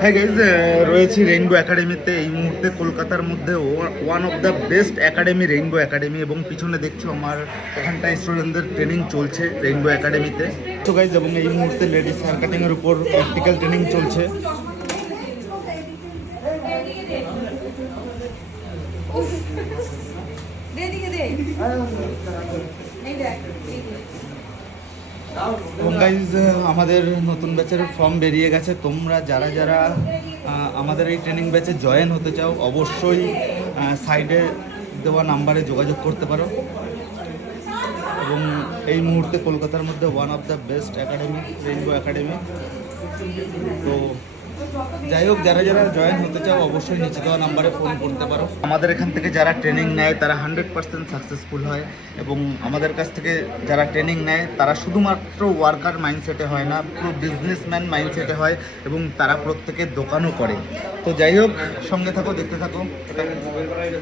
হ্যাঁ গাইজ, রয়েছি রেইনবো একাডেমিতে। এই মুহূর্তে কলকাতার মধ্যে one of the best academy rainbow academy, এবং পিছনে দেখছো আমার এখানটায় স্টুডেন্টদের ট্রেনিং চলছে রেইনবো একাডেমিতে। তো গাইজ, এবং এই মুহূর্তে লেডিস হেয়ার কাটিংয়ের উপর প্র্যাকটিক্যাল ট্রেনিং চলছে। এবং গাইজ, আমাদের নতুন ব্যাচের ফর্ম বেরিয়ে গেছে। তোমরা যারা যারা আমাদের এই ট্রেনিং ব্যাচে জয়েন হতে চাও, অবশ্যই সাইডে দেওয়া নাম্বারে যোগাযোগ করতে পারো। এবং এই মুহূর্তে কলকাতার মধ্যে one of the best academy rainbow academy. তো যাই হোক, যারা যারা জয়েন হতে চাও অবশ্যই নিচে দেওয়া নাম্বারে ফোন করতে পারো। আমাদের এখান থেকে যারা ট্রেনিং নেয় তারা 100% সাকসেসফুল হয়, এবং আমাদের কাছ থেকে যারা ট্রেনিং নেয় তারা শুধুমাত্র ওয়ার্কার মাইন্ডসেটে হয় না, পুরো বিজনেসম্যান মাইন্ডসেটে হয়, এবং তারা প্রত্যেকে দোকানও করে। তো যাই হোক, সঙ্গে থাকো, দেখতে থাকো।